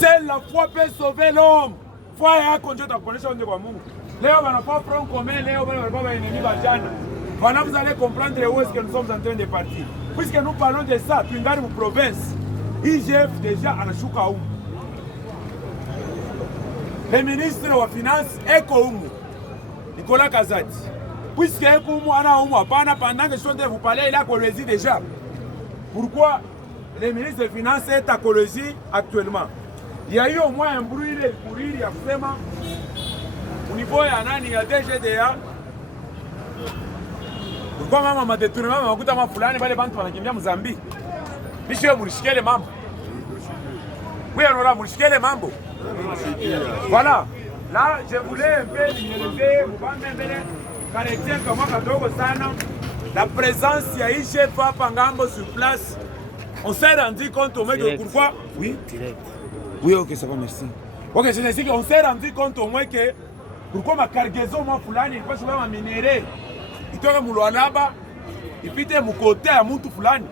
Seule la foi peut sauver l'homme. Foi yako ndio itakuonyesha unje kwa Mungu. Leo wanafaa front commun, leo walikuwa waenemi bajana. Voilà, vous allez comprendre où est-ce que nous sommes en train de partir. Puisque nous parlons de ça, tu regardes une province. IGF déjà à la Choukaou. Le ministre de la Finance est Koumu, Nicolas Kazadi. Puisque Koumu a Oumu, pendant que je suis en train de vous parler, il a Kolwezi déjà. Pourquoi le ministre de la Finance est à Kolwezi actuellement? Il y a eu au moins un bruit de courir, il y a vraiment au niveau de la DGDA. Pourquoi maman m'a détourné, maman m'a dit que fulani bale bantu wanakimbia Mozambique. Bisho mulishikele mambo. Oui, on mulishikele mambo. Voilà. Là, je voulais un peu élever la présence ya IGF Pangambo sur place. On s'est rendu compte au moins que pourquoi. Oui. Oui, ok, ça va, merci. Ok, je sais qu'on s'est rendu compte au moins que pourquoi ma cargaison moi fulani parce que ma minéré itoka mulwanaba ipite mukote ya mtu fulani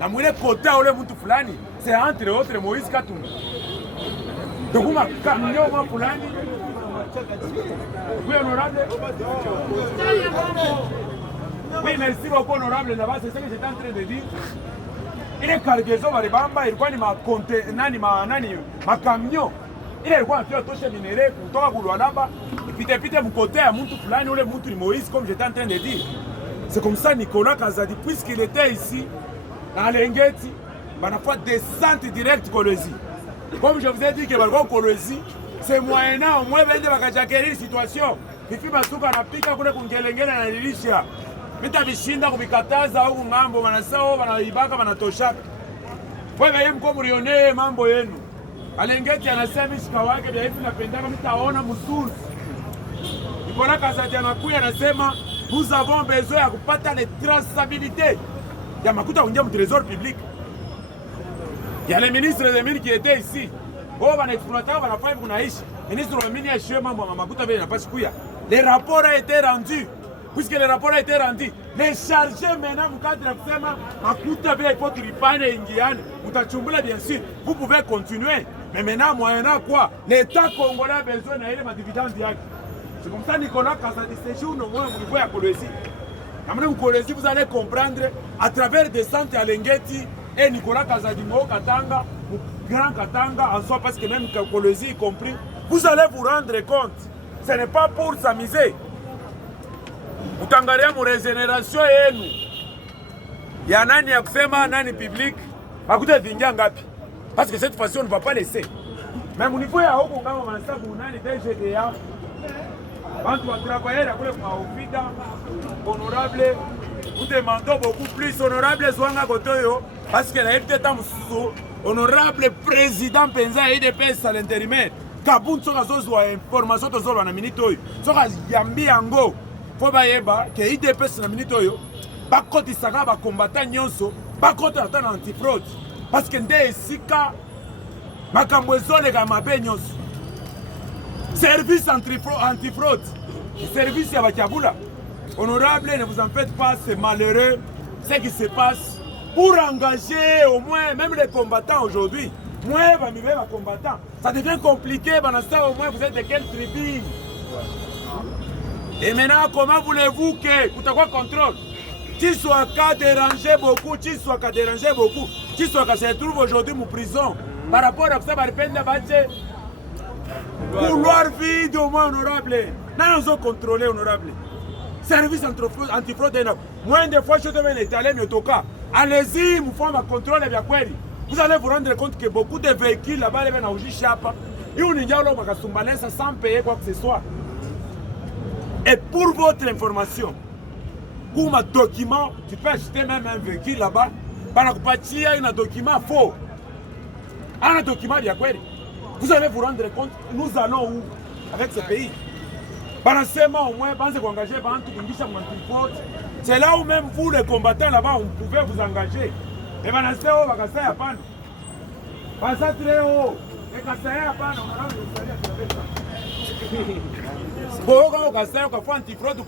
na mwile kote ule mtu fulani c'est entre autres Moïse Katumbi. Donc ma camion moi fulani. Oui, honorable. Oui, merci beaucoup honorable là-bas, c'est ce que j'étais en train de dire. Il est cargaison baribamba ilikuwa ni ma camion. Il est quoi faire toucher minéré kutoka kulwanaba ipite mkote ya mtu fulani ule mtu ni Moïse comme j'étais en train de dire. C'est comme ça Nicolas Kazadi puisqu'il était ici dans l'Engeti, on a fait descente directe Kolwezi. Comme je vous ai dit que balko Kolwezi, c'est moyennant au moins vende bakajakeri situation. Kifi basuka anapika kule kungelengele na nilisha. Mita bishinda kubikataza au ngambo wanasao wanaibaka wanatoshaka. Wewe mko mlione mambo yenu. Alengeti anasema shika wake vya hivi napendaka mtaona mzuri. Nicolas Kazadi anakuya anasema nous avons besoin ya kupata les traçabilités. Ya makuta unja mu trésor public. Il y a le ministre des Mines qui était ici. Oh, on exploitait, on a fait kunaishi. Ministre des Mines a chez mambo makuta bena pas kuya. Les rapports a été rendu. Puisque les rapports a été rendu, les chargés maintenant mu cadre kusema makuta bena il faut tripane ingiane. Mutachumbula bien sûr. Vous pouvez continuer. Mais maintenant moyennant quoi? L'État congolais a besoin d'aller ma dividende yake. C'est comme ça Nicolas Kazadi séjour au moins au niveau ya Kolwezi. Quand Kolwezi vous allez comprendre à travers des centres à Lengeti et Nicolas Kazadi Mo Katanga, Grand Katanga en soi parce que même Kolwezi y compris, vous allez vous rendre compte. Ce n'est pas pour s'amuser. Vous tangaria mu régénération yenu. Ya nani ya kusema nani public, hakuta vingia ngapi. Parce que cette fois-ci on ne va pas laisser. Même au niveau ya huko kama manasabu nani DGDA. Quand tu vas travailler là, honorable, nous demandons beaucoup plus honorable Zwanga Gotoyo parce que la FT honorable président Penza IDPS à l'intérimaire. Kabun soka zozwa information to zolwa na minute oyo. Soka yambi yango. Faut bayeba que IDPS na minute oyo ba koti saka ba combattant nyonso, ba koti ata na anti-fraude parce que nde sika makambo ezole ka mabe nyonso. Service anti-fraude, service à Bakiabula. Honorable, ne vous en faites pas, c'est malheureux ce qui se passe. Pour engager au moins, même les combattants aujourd'hui, moins les combattants, ça devient compliqué. Pendant ça, au moins, vous êtes de quelle tribu? Et maintenant, comment voulez-vous que, pour quoi contrôle? Tu sois qu'à déranger beaucoup, tu sois qu'à déranger beaucoup, tu sois qu'à se trouve aujourd'hui en prison. Par rapport à ça, par peine de battre. Couloir vide au moins honorable. Nous avons contrôlé honorable. Service anti-fraude. Moins de fois je devais l'étaler mais au cas. Allez-y, nous faisons un contrôle et bien vous allez vous rendre compte que beaucoup de véhicules là-bas les gens ont juste chapa. Et on y a l'homme qui sans payer quoi que ce soit. Et pour votre information, pour un document, tu peux acheter même un véhicule là-bas. Par un document faux. Un document bien vous allez vous rendre compte, nous allons où avec ce pays? Pendant ce moment, au moins, pensez qu'engager c'est là où même vous, les combattants là-bas, vous pouvez vous engager. Et pendant ce moment, vous allez pas. Pensez très haut. Et quand ça y pas, on a anti-fraude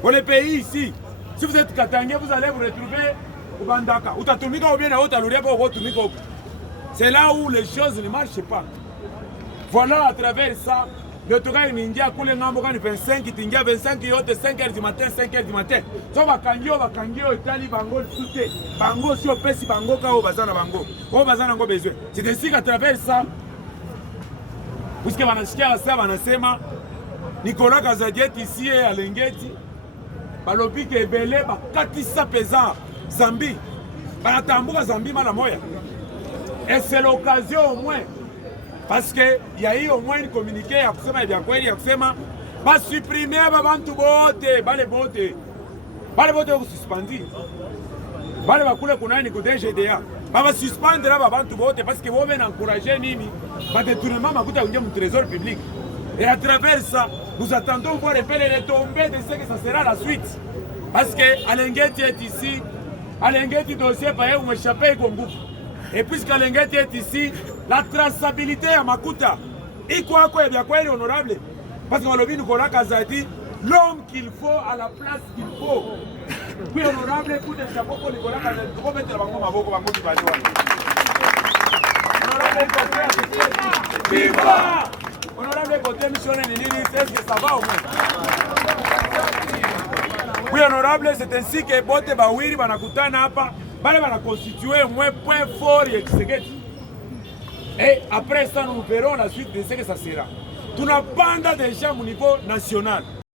pour les pays ici. Si vous êtes Katangé, vous allez vous retrouver au Bandaka. Ou t'as tout mis au bien à haute à l'ouria pour votre micro. C'est là où les choses ne marchent pas. Voilà, à travers ça, le toga il m'india kule ngambo kani 25 itingia 25 yote 5h du matin 5h du matin. So bakangio etali bango sute. Bango si opesi bango ka o bazana bango. O bazana ngo besoin. C'est ainsi qu'à travers ça, puisque wanasikia ça wanasema Nicolas Kazadiet ici et à Lengeti balobi ke ebele bakatisa pesa Zambi. Banatambuka Zambi mala moya. Et c'est l'occasion au moins. Parce qu'il y a eu au moins une communiqué à kusema ya kweli ya kusema ba supprimer abantu bote bale bote ko suspendi bale bakule kunani ku DGDA ba suspendre abantu bote parce que bobe encourager nini ba détournement makuta kunje mu trésor public. Et à travers ça nous attendons voir un peu les retombées de ce que ça sera la suite parce que Alengeti est ici, Alengeti dossier paye ou échappé Kongo. Et puisque Alengeti est ici, la traçabilité à Makuta, et quoi est honorable, parce qu'on l'a vu Nicolas Kazadi, l'homme qu'il faut à la place qu'il faut. Oui, honorable, pour des chapeaux pour Nicolas Kazadi, comment mettre la banque à Boko Bango qui va jouer. Honorable, viva! Honorable, côté missionnaire, est-ce que ça va au moins? Oui, honorable, c'est ainsi que Bote Bawiri, Banakutana, Apa, va constituer au moins point fort et après ça, nous verrons la suite de ce que ça sera. Tout n'a pas déjà au niveau national.